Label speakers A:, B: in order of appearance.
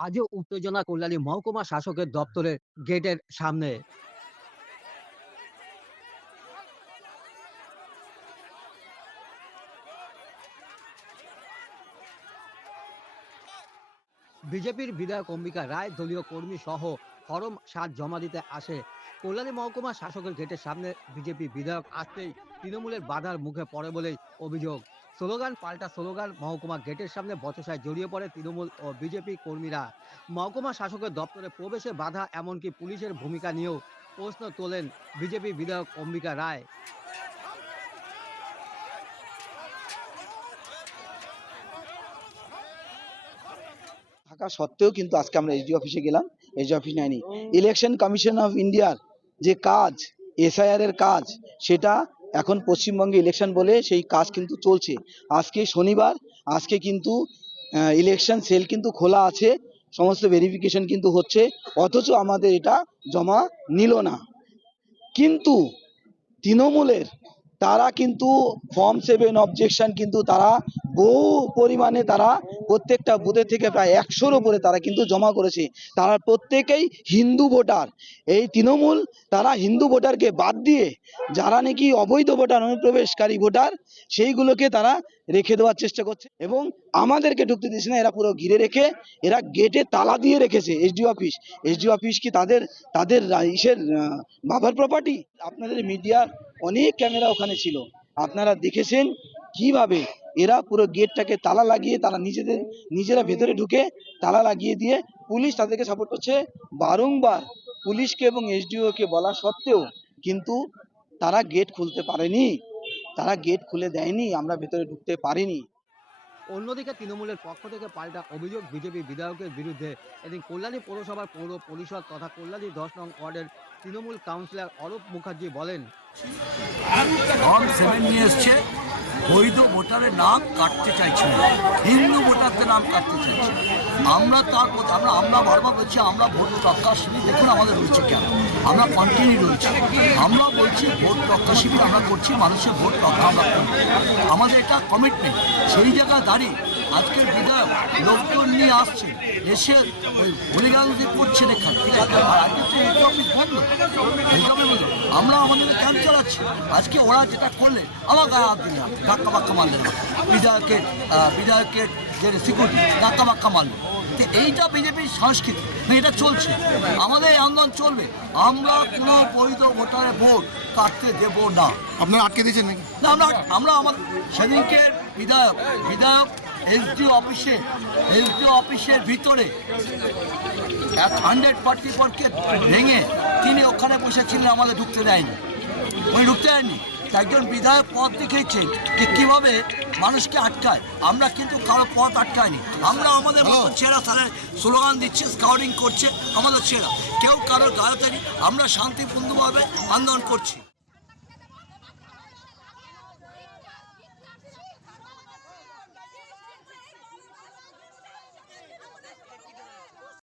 A: আজও উত্তেজনা কল্যাণী মহকুমা শাসকের দপ্তরের গেটের সামনে। বিজেপির বিধায়ক অম্বিকা রায়, দলীয় কর্মী সহ ফরম সাত জমা দিতে আসে। কল্যাণী মহকুমা শাসকের গেটের সামনে বিজেপি বিধায়ক আসতেই তৃণমূলের বাধার মুখে পড়ে বলেই অভিযোগ। স্লোগান পাল্টা স্লোগান, মহকুমা গেটের সামনে বচসায় জড়িয়ে পড়ে তৃণমূল ও বিজেপি কর্মীরা। মহকুমা শাসকের দপ্তরে প্রবেশে বাধা, এমনকি পুলিশের ভূমিকা নিয়েও প্রশ্ন তোলেন বিজেপি বিধায়ক অম্বিকা রায়।
B: থাকা সত্ত্বেও কিন্তু আজকে আমরা এসডি অফিসে গেলাম। এসডি অফিস নেয়নি। ইলেকশন কমিশন অফ ইন্ডিয়ার যে কাজ এসআইআর এর কাজ, সেটা এখন পশ্চিমবঙ্গে ইলেকশন বলে সেই কাজ কিন্তু চলছে। আজকে শনিবার, আজকে কিন্তু ইলেকশন সেল কিন্তু খোলা আছে, সমস্ত ভেরিফিকেশন কিন্তু হচ্ছে, অথচ আমাদের এটা জমা নিল না। কিন্তু তৃণমূলের, তারা কিন্তু ফর্ম সেভেন অবজেকশন কিন্তু তারা বহু পরিমাণে তারা প্রত্যেকটা বুথের থেকে প্রায় একশোর উপরে তারা কিন্তু জমা করেছে। তারা প্রত্যেকেই হিন্দু ভোটার। এই তৃণমূল তারা হিন্দু ভোটারকে বাদ দিয়ে যারা নাকি অবৈধ ভোটার, অনুপ্রবেশকারী ভোটার, সেইগুলোকে তারা রেখে দেওয়ার চেষ্টা করছে এবং আমাদেরকে ঢুকতে দিচ্ছে না, এরা পুরো ঘিরে রেখে, এরা গেটে তালা দিয়ে রেখেছে এসডি অফিস। এসডি অফিস কি তাদের তাদের ইসের বাবার প্রপার্টি আপনাদের মিডিয়ার অনেক ক্যামেরা ওখানে ছিল। আপনারা দেখেছেন কীভাবে এরা পুরো গেটটাকে তালা লাগিয়ে তারা নিজেদের, নিজেরা ভেতরে ঢুকে তালা লাগিয়ে দিয়ে পুলিশ তাদেরকে সাপোর্ট করছে। বারংবার পুলিশকে এবং এসডিও কে বলা সত্ত্বেও কিন্তু তারা গেট খুলতে পারেনি। তারা গেট খুলে দেয়নি, আমরা ভেতরে ঢুকতে পারিনি।
A: অন্যদিকে তৃণমূলের পক্ষ থেকে পাল্টা অভিযোগ বিজেপি বিধায়কের বিরুদ্ধে। এদিন কল্যাণী পৌরসভার পৌর পরিষদ তথা কল্যাণী দশ নং ওয়ার্ডের তৃণমূল কাউন্সিলর অরূপ মুখার্জি বলেন
C: সেভেন নিয়ে বৈধ ভোটারের নাম কাটতে চাইছে হিন্দু হিন্দু ভোটারদের নাম কাটতে চাইছে আমরা তার প্রতি- আমরা আমরা বারবার বলছি, আমরা ভোট শিবির দেখুন আমাদের রয়েছে কেন। আমরা কন্টিনিউ রয়েছি। আমরা বলছি, ভোট শিবির আমরা করছি, মানুষের ভোট রক্ষা আমরা করব। আমাদের এটা কমিটমেন্ট সেই জায়গায় দাঁড়িয়ে আজকের বিধায়ক লোকজন নিয়ে আসছে, এসে হলিগান্ধি ঠিক আছে? আর আজকে তো এই অফিস বন্ধ। বন্ধ। আমরা আমাদের ক্যাম্প চালাচ্ছি। আজকে ওরা যেটা করলে আমার গায়ে হাত দিলে ধাক্কা বাক্কা মারলেন। বিধায়কের বিধায়কের যে সিকিউরিটি ধাক্কা বাক্কা মারলেন তো এইটা বিজেপির সংস্কৃতি এটা চলছে। আমাদের এই আন্দোলন চলবে। আমরা কোনো বৈধ ভোটারের ভোট কাটতে দেব না।
D: আপনারা আটকে দিয়েছেন নাকি?
C: না আমরা আমরা আমার সেদিনকে বিধায়ক বিধায়ক এসডি অফিসে এসডি অফিসের ভিতরে এক হান্ড্রেড পার্টি পরকে ভেঙে তিনি ওখানে বসেছিলেন আমাদের ঢুকতে দেয়নি। উনি ঢুকতে দেয়নি একজন বিধায়ক পথ দেখিয়েছেন যে কীভাবে মানুষকে আটকায়। আমরা কিন্তু কারও পথ আটকায়নি আমরা আমাদের মতো ছেঁড়া তারা স্লোগান দিচ্ছি স্কাউটিং করছে আমাদের ছেঁড়া। কেউ কারোর গায়ে আমরা শান্তিপূর্ণভাবে আন্দোলন করছি।